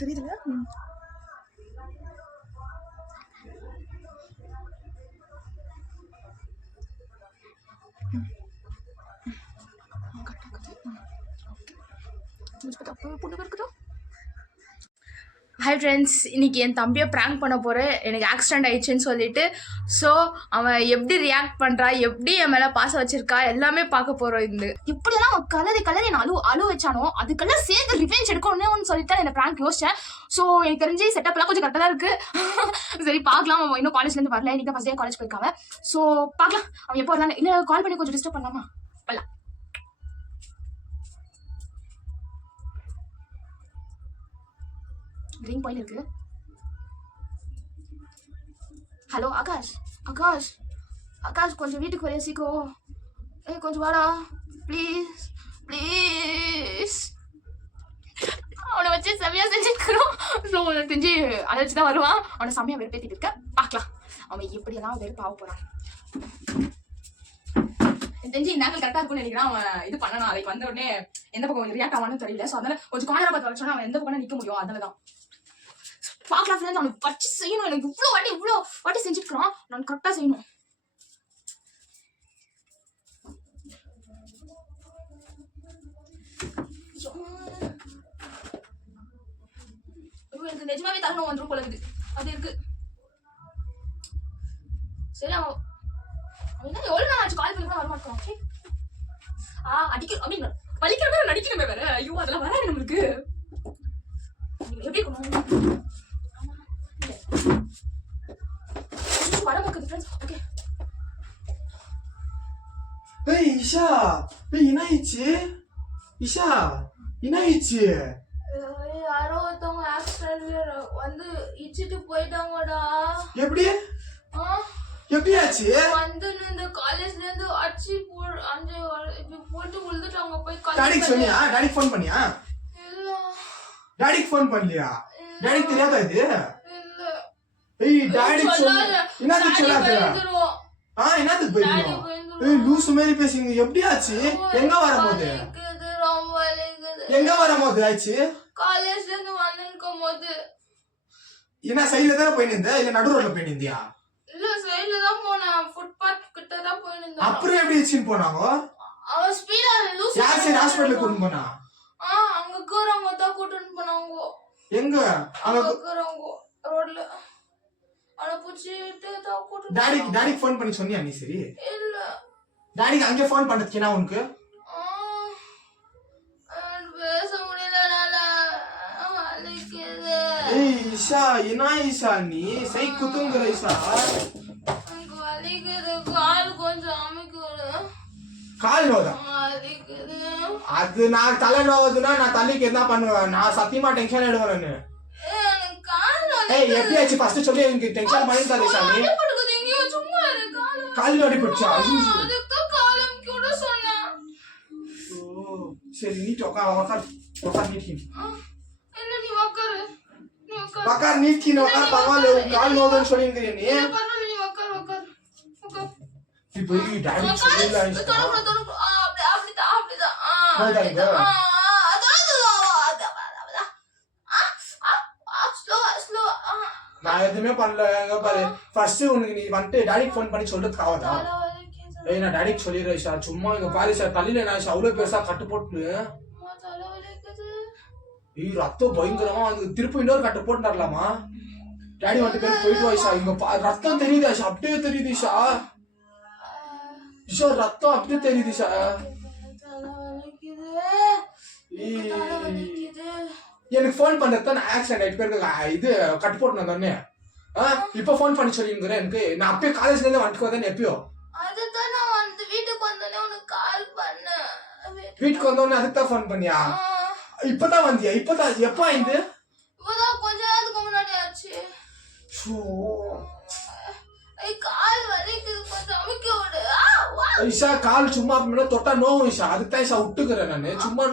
தெரியுதுல. Hi friends, இன்றைக்கி என் தம்பியை ப்ராங்க் பண்ண போகிறேன். எனக்கு ஆக்சிடென்ட் ஆயிடுச்சுன்னு சொல்லிட்டு. ஸோ அவன் எப்படி ரியாக்ட் பண்ணுறா, எப்படி என் மேலே பாசம் வச்சிருக்கா எல்லாமே பார்க்க போகிறோம். இந்த இப்படியெல்லாம் அவன் கலரி நான் அழு வச்சானோ அதுக்கெல்லாம் சேர்ந்து ரிவெஞ்ச் எடுக்கணும்னு சொல்லிட்டு இந்த ப்ராங்க் யோசிச்சேன். ஸோ எனக்கு தெரிஞ்சு செட்டப்லாம் கொஞ்சம் கரெக்டாக தான் இருக்குது. சரி பார்க்கலாம். அவன் இன்னும் காலேஜ்லேருந்து வரல. இன்றைக்கி தான் ஃபஸ்ட் டே காலேஜ் போயிருக்காங்க. ஸோ பார்க்கலாம் அவன் எப்போ வரலாம். இல்லை கால் பண்ணி கொஞ்சம் டிஸ்டர்ப் பண்ணலாமா? பண்ணலாம். ரிங் போயின்னு இருக்கு. ஹலோ ஆகாஷ். ஆகாஷ் ஆகாஷ் கொஞ்சம் வீட்டுக்கு வரையா சீக்கிரம். கொஞ்சம் வாடா ப்ளீஸ் ப்ளீஸ். அவனை வச்சு செம்மையா செஞ்சுக்கிறோம். ஸோ செஞ்சு அதை வச்சு தான் வருவான். அவனை செம்மையா வெறுப்பேற்றிட்டு இருக்க. பார்க்கலாம் அவன் எப்படியெல்லாம் வெறுப்பாக போகிறான். தெரிஞ்சு இந்த கரெக்டாக இருக்கும்னு நினைக்கிறான். அவன் இது பண்ணணும். அதுக்கு வந்த உடனே எந்த பக்கம் ரியாக்ட் ஆவான்னு தெரியல. ஸோ அதனால கொஞ்சம் காணரா பார்த்து வச்சோன்னா அவன் எந்த பக்கம் நிற்க முடியும். அதில் தான் பார்க்கலாம் ஃப்ரெண்ட்ஸ். அவனுக்கு வச்சு செய்யணும். எனக்கு இவ்வளோ வாட்டி செஞ்சுருக்கிறான். நான் கரெக்டாக செய்யணும். எனக்கு நிஜமாவே தரணும் வந்துடும் போல இருக்குது. அது இருக்கு. சரி அவன் என்ன எவ்வளோ நாள் ஆச்சு கால் பண்ணி கூட வரமாட்டான். அடிக்க அப்படின்னு பழிக்கிற மாதிரி நடிக்கணுமே வேற. ஐயோ அதெல்லாம் வராது நம்மளுக்கு. எப்படி இருக்கணும் வர மாக்குது ஃப்ரெண்ட்ஸ். ஓகே. ஏய் இஷா, ஏய் என்னாயிச்சு? இஷா என்னாயிச்சு? யாரோ ஒருத்தவங்க ஆக்சிடென்ட்ல வந்து இடிச்சிட்டு போயிட்டாங்கடா. எப்படி எப்படி ஆச்சு? வந்து இந்த காலேஜ்ல இருந்து அடிச்சு அஞ்சு போட்டு விழுந்துட்டாங்க. போய் டாடிக்கு சொன்னியா? டாடிக்கு ஃபோன் பண்ணியா? இல்ல டாடிக்கு ஃபோன் பண்ணலையா? டாடிக்கு தெரியாதா இது? இல்ல. ஏய் டாடிக்கு சொன்ன என்னது சொல்லாத? என்னது போயிடும்? ஏய் லூசு மாதிரி பேசுங்க. எப்படி ஆச்சு? எங்க வரும்போது? ரொம்ப வலிக்குது. எங்க வரும்போது ஆச்சு? காலேஜ்ல இருந்து வந்திருக்கும்போது. என்ன சைடுல தான் போய் நிந்த இல்ல நடு ரோட்ல போய் நிந்தியா? இல்ல சைடுல தான் போனேன். ஃபுட்பாத் கிட்ட தான் போய் நிந்தேன். அப்புறம் எப்படி ஆச்சுன்னு போனாங்க? அவன் ஸ்பீடா லூசு. யார் சரி ஹாஸ்பிடலுக்கு கூட்டிட்டு போனா? அங்க கூறவங்க தான் கூட்டிட்டு போனாங்க. எங்க? அங்க கூறவங்க ரோட்ல. அவனை புடிச்சிட்டு தான் கூட்டிட்டு. டாடிக்கு ஃபோன் பண்ணி சொன்னியா நீ? சரி இல்ல. டாடிக்கு அங்க ஃபோன் பண்ணதுக்கு என்ன உனக்கு? பேச முடியலனால வலிக்குது. ஏய் இஷா என்ன இஷா நீ சை குத்துங்கற இஷா? எனக்கு வலிக்குது. கால் கொஞ்சம் அமுக்குது. கால் நோதா? வலிக்குது. அது நான் தலை நோவுதுன்னா நான் தலைக்கு என்ன பண்ணுவேன்? நான் சத்தியமா டென்ஷன் எடுவேன் நானு. எனக்கு கால் வலிக்குது. ஏய் எப்படி ஆச்சு ஃபர்ஸ்ட் சொல்லி எனக்கு டென்ஷன் பண்ணிட்டாதே இஷா நீ. அடிபடுது. இங்க சும்மா இரு. கால் அடிபட்டுச்சா? அதுக்கு காலம் கூட சொன்னேன். ஓ சரி நீ உட்கார் நீட்கி. என்ன நீ உட்காரு. நீ உட்காரு. உட்கார் நீட்கி. உட்கார் பரவாயில்ல. கால் நோவுதுன்னு சொல்லிருக்கீங்க நீ. பரவாயில்ல நீ உட்காரு. உட்காரு. இப்போ டாடி சொல்லல இஷா. தொடு. அப்படிதான். நான் எதுவுமே பண்ணல பாரு. ஃபர்ஸ்ட் உனக்கு நீ வந்துட்டு டாடிக்கு ஃபோன் பண்ணி சொல்றதுக்கு ஆகாதா? ஏய் நான் டாடிக்கு சொல்லிடுறேன் இஷா. சும்மா இங்க பாரு இஷா தலையில நான் அவ்வளவு பெருசா கட்டு போட்டு. ஏய் ரத்தம் பயங்கரமா வந்து திருப்பி இன்னொரு கட்டு போட்டு வரலாமா? டாடி வந்து போயிட்டு வா இஷா. இங்க ரத்தம் தெரியுது இஷா. அப்படியே தெரியுது இஷா. இஷா ரத்தம் அப்படியே தெரியுது இஷா. எனக்கு ஃபோன் பண்றது நான் ஆக்சிடென்ட் ஆயிட்டு போயிருக்கு. இது கட்டு போட்டு வந்தோடனே இப்போ ஃபோன் பண்ணி சொல்லிருக்கிறேன். எனக்கு நான் அப்பயே காலேஜ்ல இருந்து வந்துட்டு வந்தேன். எப்பயோ அதுதான் நான் வந்து வீட்டுக்கு வந்தோடனே உனக்கு கால் பண்ணேன். வீட்டுக்கு வந்தோடனே அதுக்கு தான் ஃபோன் பண்ணியா? இப்பதான் வந்தியா? இப்பதான் எப்போ ஆயிடுது? இப்பதான் கொஞ்ச நேரத்துக்கு முன்னாடி ஆச்சு. கால் வலிக்குது. கொஞ்சம் அமுக்கி விடு. இஷா கால் சும்மா தொட்டா நோவும் இஷா. அதுக்கு தான் இஷா விட்டுக்கிறேன் நானு. சும்மா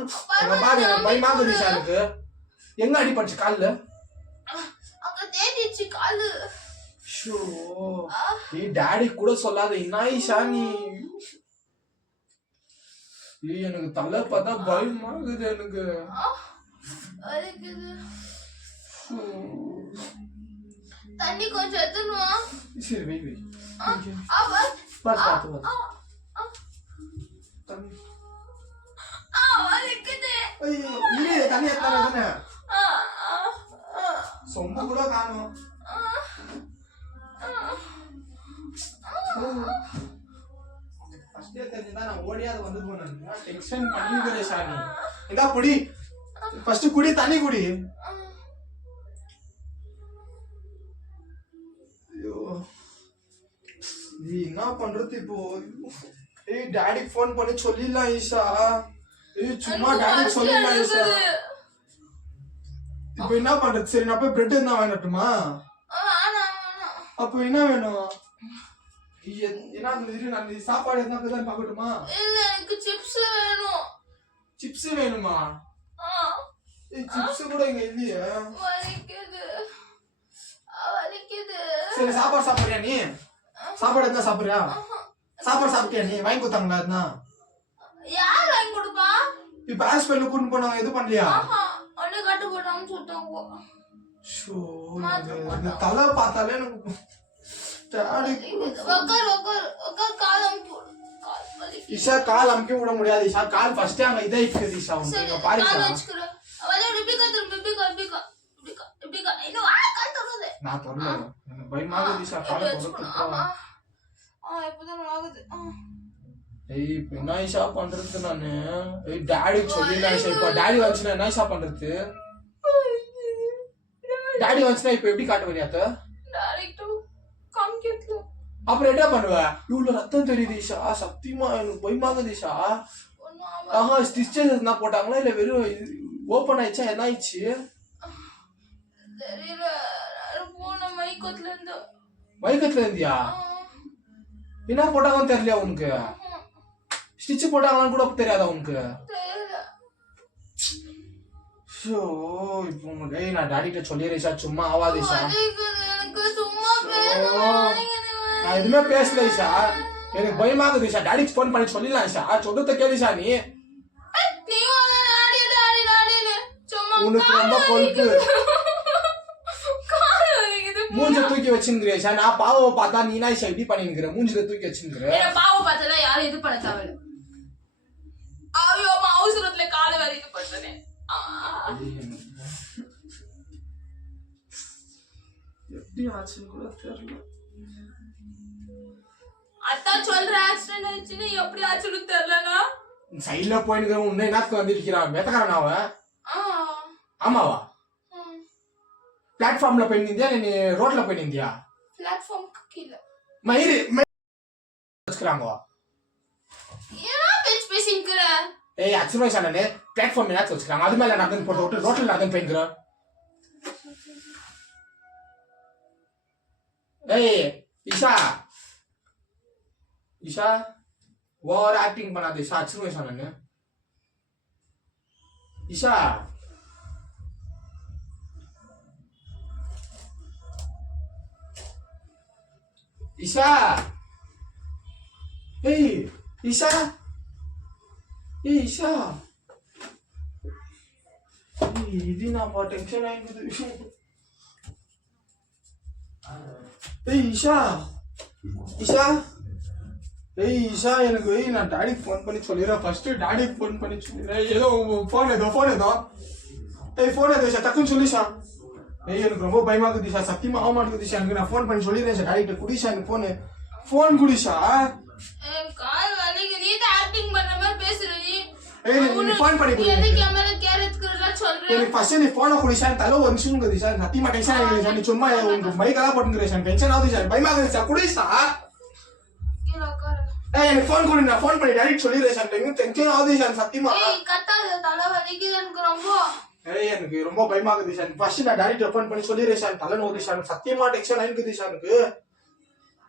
பாரு பயமாகுது இஷா. எனக்கு எங்க அடிபட்டுச்சு கால்ல? அங்க தேடிச்சு காலு. நீ டாடி கூட சொல்லாத என்ன இஷா நீ. எனக்கு தலை பார்த்தா பயமாகுது எனக்கு. தண்ணி கொஞ்சம் எடுத்துனுவா. சரி வை வை அப்ப தண்ணி வலிக்குது. ஐயோ இரு தண்ணி எடுத்தானே சொம்பு கூட காணும் ஃபர்ஸ்டே தெரிஞ்சுதான் நான் ஓடியாது வந்து போனேன் டென்ஷன் பண்ணிக்கிறேன் சாமி இதா குடி ஃபர்ஸ்ட் குடி தண்ணி குடி ஐயோ நீ என்ன பண்றது இப்போ ஏய் டாடிக்கு ஃபோன் பண்ணி சொல்லிடலாம் ஈஷா ஏய் சும்மா டாடிக்கு சொல்லிடலாம் ஈஷா இப்போ என்ன பண்றது சரி நான் போய் பிரெட் இருந்தா வாங்கிட்டுமா அப்போ என்ன வேணும் என்ன இரு நான் சாப்பாடு எதுனா தான் பார்க்கட்டுமா இல்ல எனக்கு சிப்ஸ் வேணும் சிப்ஸ் வேணுமா ஏய் சிப்ஸ் கூட இங்க இல்லையே வலிக்குது வலிக்குது சரி சாப்பாடு சாப்பிடுறியா நீ சாப்பாடு எதுனா சாப்பிடுறியா சாப்பாடு சாப்பிட்டியா நீ வாங்கி கொடுத்தாங்களா எதுனா யார் வாங்கி கொடுப்பா இப்போ ஹாஸ்பிட்டல் கூட்டிட்டு போனாங்க எது பண்ணலையா ஒண்ணு கட்டு போடாம சொல்லிட்டாங்க ஷோ இந்த தலை பார்த்தாலே எனக்கு ஈஷா கால் அமுக்கி விட முடியாது ஈஷா கால் ஃபர்ஸ்ட் அங்க இதே இருக்குது ஈஷா உனக்கு பாரு நான் தொடல எனக்கு பயமாகுது ஈஷா கால் தொடர்ந்து ஏய் இப்போ என்ன ஈஷா பண்றது நானு ஏய் டாடிக்கு சொல்லிடலாம் ஈஷா இப்போ டாடி வந்துச்சுன்னா என்ன ஈஷா பண்றது டாடி வந்துச்சுன்னா இப்போ எப்படி காட்ட வரியாத்த அப்புறம் என்ன பண்ணுவ இவ்வளவு ரத்தம் தெரியுது ஈஷா சத்தியமா எனக்கு பயமாகுது ஈஷா ஆஹா ஸ்டிச்சஸ் என்ன போட்டாங்களா இல்ல வெறும் ஓபன் ஆயிடுச்சா என்ன ஆயிடுச்சு மயக்கத்துல இருந்தியா என்ன போட்டாங்கன்னு தெரியலையா உனக்கு ஸ்டிச் போட்டாங்களான்னு கூட தெரியாதா உனக்கு ஷோ இப்போ டேய் நான் டாடி கிட்ட சொல்லிடுறேன் சும்மா ஆவாது ஈஷா நான் எதுவுமே பேசல ஈஷா எனக்கு பயமாகுது ஈஷா டாடிக்கு ஃபோன் பண்ணி சொல்லிடலாம் ஈஷா சொல்றத கேளு ஈஷா நீ உனக்கு ரொம்ப கொழுப்பு மூஞ்ச தூக்கி வச்சுங்கிற ஈஷா நான் பாவ பார்த்தா நீ ஈஷா இப்படி பண்ணிங்கிற மூஞ்சில தூக்கி வச்சுங்கிற பாவ பார்த்தா யாரும் இது பண்ண தேவையில்ல அவசரத்துல காலை வேற இது பண்ணனே எப்படி ஆச்சுன்னு கூட தெரியல அதான் சொல்ற ஆக்சிடென்ட் ஆயிடுச்சுன்னு எப்படி ஆச்சுன்னு தெரியலனா சைடுல போயினுங்க உன்னை என்னத்துக்கு வந்திருக்கிறான் மெத்தக்காரன் அவன் ஆமாவா பிளாட்ஃபார்ம்ல போய் நிந்தியா நீ ரோட்ல போய் நிந்தியா பிளாட்ஃபார்ம்க்கு கீழ மயிறு வச்சுக்கிறாங்க ஏன்னா பேசிங்கற ஏய் அச்சுமை சொன்னே பிளாட்ஃபார்ம் என்ன வச்சுக்கிறாங்க அது மேல நடந்து போட்டு விட்டு ரோட்ல நடந்து போயிங்கற ஏய் ஈஷா ஈஷா ஓவர் ஆக்டிங் பண்ணாத ஈஷா அச்சுமை சொன்னே ஈஷா ஈஷா ஏய் ஈஷா ஏய் ஈஷா இது நான் டென்ஷன் ஆயிடுது ஏய் ஈஷா ஈஷா ஏய் ஈஷா எனக்கு நான் டாடிக்கு ஃபோன் பண்ணி சொல்லிடுறேன் ஃபர்ஸ்ட் டாடிக்கு ஃபோன் பண்ணி சொல்லிடுறேன் ஏதோ ஃபோன் ஏதோ ஏய் ஃபோன் ஏதோ ஈஷா டக்குன்னு சொல்லிஷா ஏய் எனக்கு ரொம்ப பயமாகுது ஈஷா சத்தியமா ஆக மாட்டேங்குது ஈஷா எனக்கு நான் ஃபோன் பண்ணி சொல்லிடுறேன் ஈஷா டாடிகிட்ட குடிஷா எனக்கு ஃபோன் குடிஷா கால் வலிக்கு நீ தான் ஆக்டிங் பண்ற மாதிரி பேசுற நீ ஏய் நீ ஃபோன் பண்ணி குடி எதுக்கு மேல கேர் எடுத்துக்கறதா சொல்ற எனக்கு ஃபர்ஸ்ட் நீ ஃபோன் குடிஷா தல ஒரு நிமிஷம் குடி ஈஷா சத்தியமா டென்ஷன் ஆகுது நீ சும்மா உங்க மைக்கெல்லாம் போட்டுங்கற ஈஷா டென்ஷன் ஆகுது ஈஷா பயமாகுது ஈஷா குடிஷா கீழ உட்காரு ஏய் எனக்கு ஃபோன் குடி நான் ஃபோன் பண்ணி டாடிக்கு சொல்லிடுறேன் ஈஷா எனக்கு டென்ஷன் ஆகுது ஈஷா சத்தியமா ஏய் கத்தாத தலை வலிக்குது எனக்கு ரொம்ப ஏய் எனக்கு ரொம்ப பயமாகுது ஈஷா ஃபர்ஸ்ட் நான் டாடிக்கு ஃபோன் பண்ணி சொல்லிடுறேன் ஈஷா தலை நோவுது ஈஷா சத்தியமா டென்ஷன் ஆயிடுது ஈஷா எனக்கு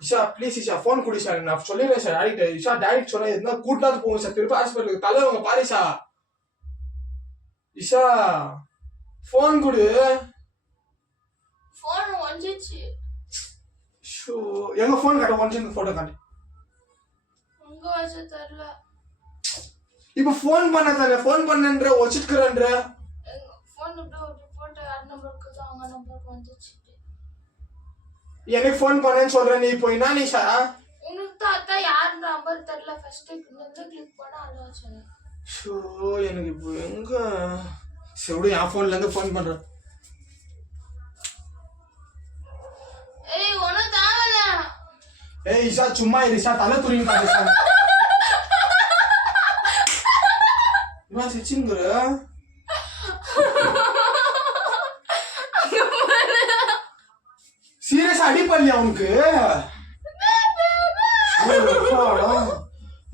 ஈஷா ப்ளீஸ் ஈஷா ஃபோன் குடி ஈஷா நான் சொல்லிடுறேன் ஈஷா டாடிகிட்ட ஈஷா டாடிக்கு சொன்னா எதுனா கூட்டாது போவோம் ஈஷா திருப்பி ஹாஸ்பிட்டலுக்கு தலை அவங்க பாரு ஈஷா ஈஷா ஃபோன் குடு ஃபோன் ஒஞ்சிச்சு ஷோ எங்க ஃபோன் காட்ட ஒஞ்சிங்க போட்டோ காட்டு உங்க வச்சு தெரியல இப்போ ஃபோன் பண்ணதல ஃபோன் பண்ணன்ற ஒச்சிட்க்கறன்ற ஃபோன் இப்படி போட்டு யார் நம்பருக்கு தான் அவங்க நம்பருக்கு வந்துச்சு எனக்கு ஃபோன் பண்ணேன்னு சொல்ற நீ இப்போ என்ன நிஷா உனக்கு தாத்தா யார் நம்பர் தெரியல ஃபர்ஸ்ட் கிளிக் பண்ண ஆலோசனை ஷோ எனக்கு இப்போ எங்க சரி என் ஃபோன்ல இருந்து ஃபோன் பண்றேன் ஏய் ஒண்ணு தாவல ஏய் இஷா சும்மா இரு இஷா தலை துரிங்க பாரு இவா சிச்சிங்கற சீரியஸ் அடி பண்ணலையா உனக்கு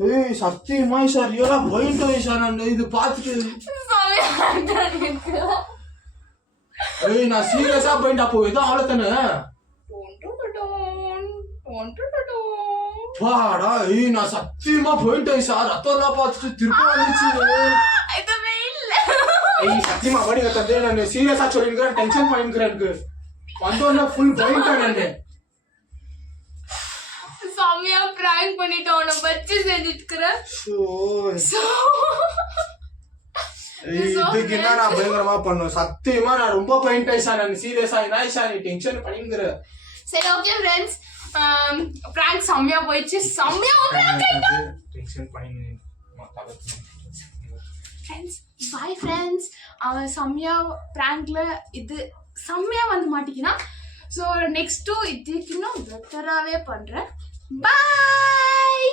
ஏய் சத்தியமா இஷா ரியலா பயந்துட்டேன் இஷா நான் இது பார்த்துட்டு ஏய் நான் சீரியஸா பயந்து அப்போ ஏதோ அவ்வளோதானே வாடா ஏய் நான் சத்தியமா போயிட்டேன் சார் ரத்தம்லாம் பார்த்துட்டு திருப்பி வந்துச்சு ஏய் சத்தியமா படிங்க தந்தே நான் சீரியஸா சொல்லிருக்கேன் டென்ஷன் பண்ணிக்கிறேன் எனக்கு வந்தோன்னா ஃபுல் போயிட்டேன் நான் சாமியா பிராங்க் பண்ணிட்டோம் உன்னை வச்சு செஞ்சுட்டுக்கிறேன் இதுக்கு என்ன நான் பயங்கரமா பண்ணுவேன் சத்தியமா நான் ரொம்ப போயிட்டேன் சார் நான் சீரியஸா என்ன சார் நீ டென்ஷன் பண்ணிக்கிற சரி ஓகே ஃப்ரெண்ட்ஸ் பிராங்க் செம்மையா போயிடுச்சு செம்மையா டென்ஷன் பண்ணி ஃப்ரெண்ட்ஸ் பை ஃப்ரெண்ட்ஸ் அவன் செம்மையா பிராங்க்ல இது செம்மையா வந்து மாட்டிக்கினா ஸோ நெக்ஸ்ட்டு இதுக்கு இன்னும் பெட்டராகவே பண்ணுறேன் பாய்